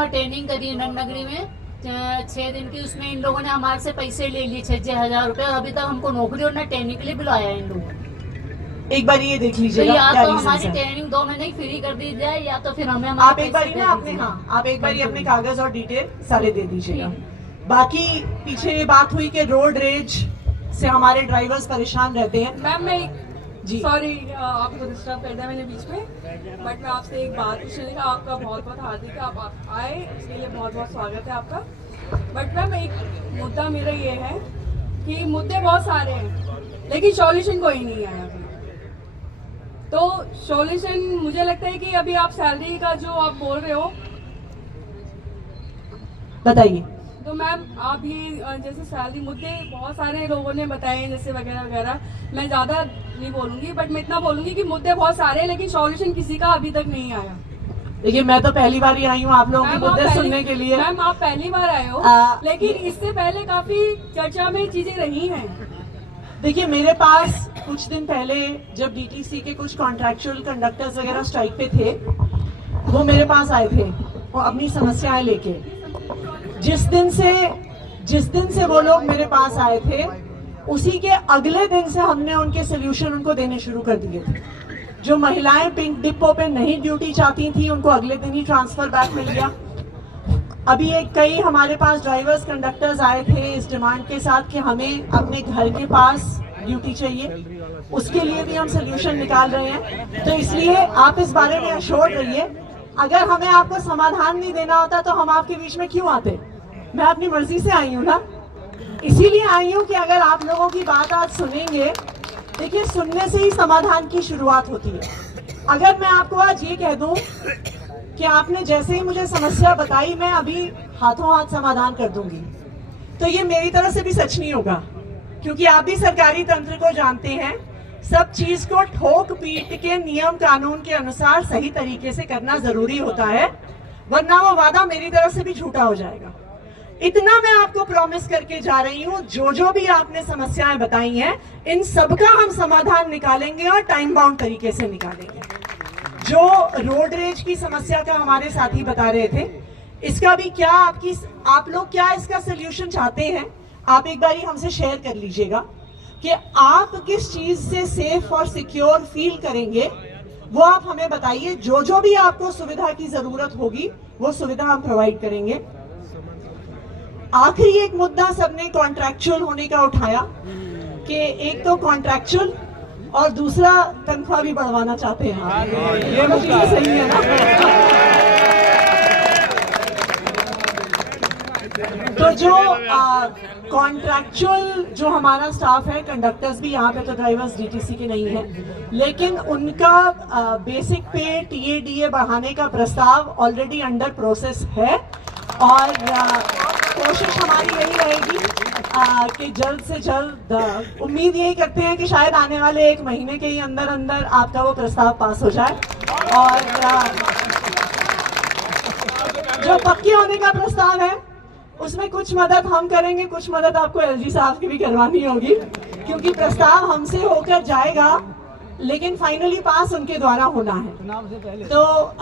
वहाँ ट्रेनिंग करी नगरी में 6 दिन की, उसमें इन लोगों ने हमारे से पैसे ले लिए 6,000 रुपए, और अभी तक हमको नौकरी और न ट्रेनिंग के लिए बुलाया इन लोगों ने। एक बार ये देख लीजिएगा, तो या तो हमारी ट्रेनिंग 2 महीने फ्री कर दी जाए, या तो फिर हमें आप एक बार ना अपने आप एक बार अपने कागज और डिटेल सारे दे दीजिएगा। बाकी पीछे ये बात हुई कि रोड रेज से हमारे ड्राइवर्स परेशान रहते हैं। मैम मैं जी सॉरी आपको डिस्टर्ब कर दिया मैंने बीच में, बट मैं आपसे एक बात पूछने का, आपका बहुत बहुत हार्दिक है, आप आए उसके लिए बहुत बहुत स्वागत है आपका। बट मैम एक मुद्दा मेरा ये है कि मुद्दे बहुत सारे हैं लेकिन सॉल्यूशन कोई नहीं आया अभी। तो सॉल्यूशन मुझे लगता है कि अभी आप सैलरी का जो आप बोल रहे हो, बताइए। तो मैम आप ये जैसे सैलरी मुद्दे बहुत सारे लोगों ने बताए जैसे वगैरह वगैरह, मैं ज़्यादा नहीं बोलूंगी, बट मैं इतना बोलूंगी कि मुद्दे बहुत सारे हैं लेकिन सॉल्यूशन किसी का अभी तक नहीं आया। देखिए मैं तो पहली बार ही आई हूँ आप लोगों के मुद्दे सुनने के लिए। मैम आप पहली बार आए हो, लेकिन इससे पहले काफी चर्चा में चीजें रही हैं। देखिए मेरे पास कुछ दिन पहले जब डीटीसी के कुछ कॉन्ट्रैक्चुअल कंडक्टर्स वगैरह स्ट्राइक पे थे, वो मेरे पास आए थे और अपनी समस्याएं लेके। जिस दिन से वो लोग मेरे पास आए थे, उसी के अगले दिन से हमने उनके सोल्यूशन उनको देने शुरू कर दिए थे। जो महिलाएं पिंक डिपो पे नहीं ड्यूटी चाहती थी, उनको अगले दिन ही ट्रांसफर बैक मिल गया। अभी कई हमारे पास ड्राइवर्स कंडक्टर्स आए थे इस डिमांड के साथ कि हमें अपने घर के पास ड्यूटी चाहिए, उसके लिए भी हम सोल्यूशन निकाल रहे हैं। तो इसलिए आप इस बारे में अश्योर्ड रहिए। अगर हमें आपको समाधान नहीं देना होता तो हम आपके बीच में क्यों आते? मैं अपनी मर्जी से आई हूँ ना, इसीलिए आई हूँ कि अगर आप लोगों की बात आज सुनेंगे, देखिए सुनने से ही समाधान की शुरुआत होती है। अगर मैं आपको आज ये कह दूं कि आपने जैसे ही मुझे समस्या बताई मैं अभी हाथों हाथ समाधान कर दूंगी, तो ये मेरी तरफ से भी सच नहीं होगा, क्योंकि आप भी सरकारी तंत्र को जानते हैं। सब चीज को ठोक पीट के नियम कानून के अनुसार सही तरीके से करना जरूरी होता है, वरना वो वादा मेरी तरफ से भी झूठा हो जाएगा। इतना मैं आपको प्रॉमिस करके जा रही हूँ, जो भी आपने समस्याएं बताई हैं, इन सबका हम समाधान निकालेंगे और टाइम बाउंड तरीके से निकालेंगे। जो रोड रेज की समस्या का हमारे साथी बता रहे थे, इसका भी क्या आप लोग क्या इसका सोल्यूशन चाहते हैं, आप एक बार हमसे शेयर कर लीजिएगा कि आप किस चीज से सेफ और सिक्योर फील करेंगे, वो आप हमें बताइए। जो भी आपको सुविधा की जरूरत होगी वो सुविधा हम प्रोवाइड करेंगे। आखिरी एक मुद्दा सबने कॉन्ट्रैक्चुअल होने का उठाया कि एक तो कॉन्ट्रैक्चुअल और दूसरा तनख्वाह भी बढ़वाना चाहते हैं। ये मुद्दा सही है ना? तो जो कॉन्ट्रैक्चुअल जो हमारा स्टाफ है, कंडक्टर्स भी यहाँ पे तो ड्राइवर्स डीटीसी के नहीं है, लेकिन उनका बेसिक पे टीएडीए बढ़ाने का प्रस्ताव ऑलरेडी अंडर प्रोसेस है और कोशिश हमारी यही रहेगी कि जल्द से जल्द, उम्मीद यही करते हैं कि शायद आने वाले 1 महीने के ही अंदर अंदर आपका वो प्रस्ताव पास हो जाए। और जो पक्के होने का प्रस्ताव है उसमें कुछ मदद हम करेंगे, कुछ मदद आपको एलजी साहब की भी करवानी होगी, क्योंकि प्रस्ताव हमसे होकर जाएगा लेकिन फाइनली पास उनके द्वारा होना है। तो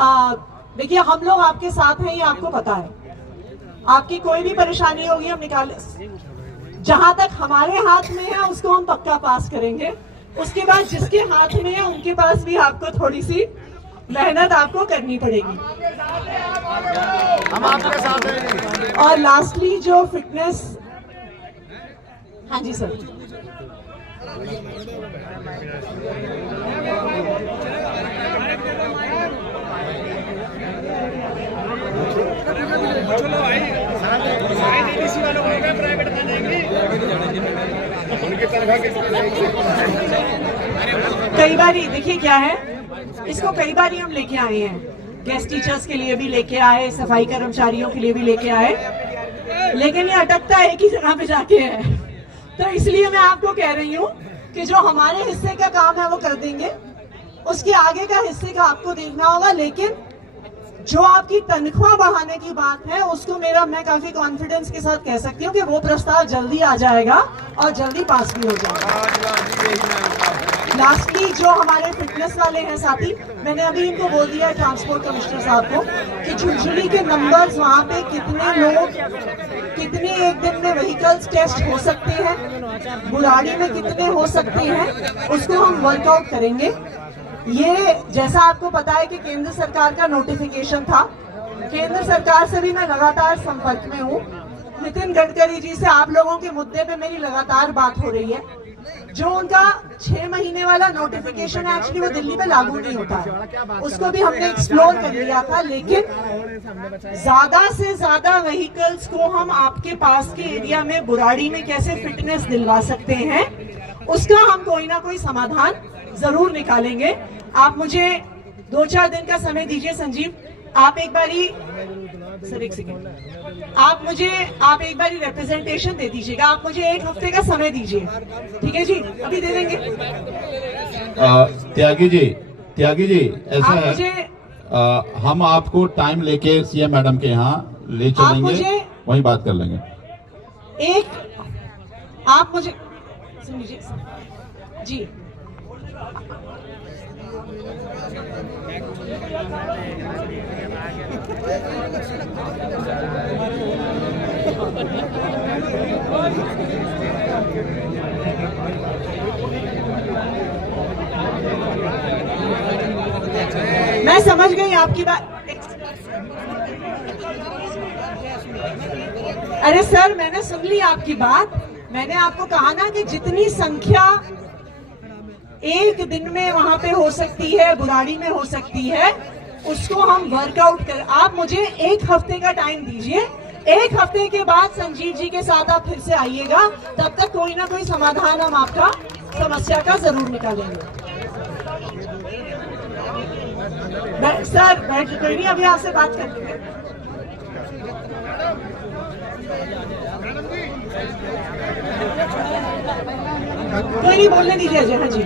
देखिए हम लोग आपके साथ हैं, ये आपको पता है। आपकी कोई भी परेशानी होगी हम निकाल, जहां तक हमारे हाथ में है उसको हम पक्का पास करेंगे। उसके बाद जिसके हाथ में है उनके पास भी आपको थोड़ी सी मेहनत आपको करनी पड़ेगी। हम आपके साथ हैं। और लास्टली जो फिटनेस, हाँ जी सर, कई बार देखिए क्या है, इसको कई बार हम लेके आए हैं, गेस्ट टीचर्स के लिए भी लेके आए, सफाई कर्मचारियों के लिए भी लेके आए, लेकिन ये अटकता एक ही जगह पे जाके है। तो इसलिए मैं आपको कह रही हूँ कि जो हमारे हिस्से का काम है वो कर देंगे, उसके आगे का हिस्से का आपको देखना होगा। लेकिन जो आपकी तनख्वाह बढ़ाने की बात है उसको मैं काफी कॉन्फिडेंस के साथ कह सकती हूँ कि वो प्रस्ताव जल्दी आ जाएगा और जल्दी पास भी हो जाएगा। लास्टली जो हमारे फिटनेस वाले हैं साथी, मैंने अभी इनको बोल दिया ट्रांसपोर्ट कमिश्नर साहब को कि झुंझुनू के नंबर्स वहाँ पे कितने एक दिन में व्हीकल्स टेस्ट हो सकते हैं, बुराड़ी में कितने हो सकते हैं, उसको हम वर्कआउट करेंगे। ये जैसा आपको पता है कि केंद्र सरकार का नोटिफिकेशन था, केंद्र सरकार से भी मैं लगातार संपर्क में हूँ। नितिन गडकरी जी से आप लोगों के मुद्दे पे मेरी लगातार बात हो रही है। जो उनका 6 महीने वाला नोटिफिकेशन है, एक्चुअली वो दिल्ली पे लागू नहीं होता है, उसको भी हमने एक्सप्लोर कर लिया था, लेकिन ज्यादा से ज्यादा व्हीकल्स को हम आपके पास के एरिया में बुराड़ी में कैसे फिटनेस दिलवा सकते हैं, उसका हम कोई ना कोई समाधान जरूर निकालेंगे। आप मुझे 2-4 दिन का समय दीजिए संजीव, आप एक बारी सर एक सेकेंड, आप एक बारी रिप्रेजेंटेशन दे दीजिएगा, आप मुझे 1 हफ्ते का समय दीजिए, ठीक है जी, अभी दे देंगे। त्यागी जी ऐसा आप है, मुझे हम आपको टाइम लेके सीएम मैडम के यहाँ ले चलेंगे, वहीं बात कर लेंगे। आप मुझे सुन लीजिए जी, मैं समझ गई आपकी बात। अरे सर, मैंने सुन ली आपकी बात। मैंने आपको कहा ना कि जितनी संख्या एक दिन में वहां पे हो सकती है, बुराड़ी में हो सकती है, उसको हम वर्कआउट कर। आप मुझे 1 हफ्ते का टाइम दीजिए, 1 हफ्ते के बाद संजीव जी के साथ आप फिर से आइएगा, तब तक कोई ना कोई समाधान हम आपका समस्या का जरूर निकालेंगे। सर बैठ, कोई नहीं, अभी आपसे बात करेंगे। कोई नहीं, बोलने दीजिए अजय। हाँ जी।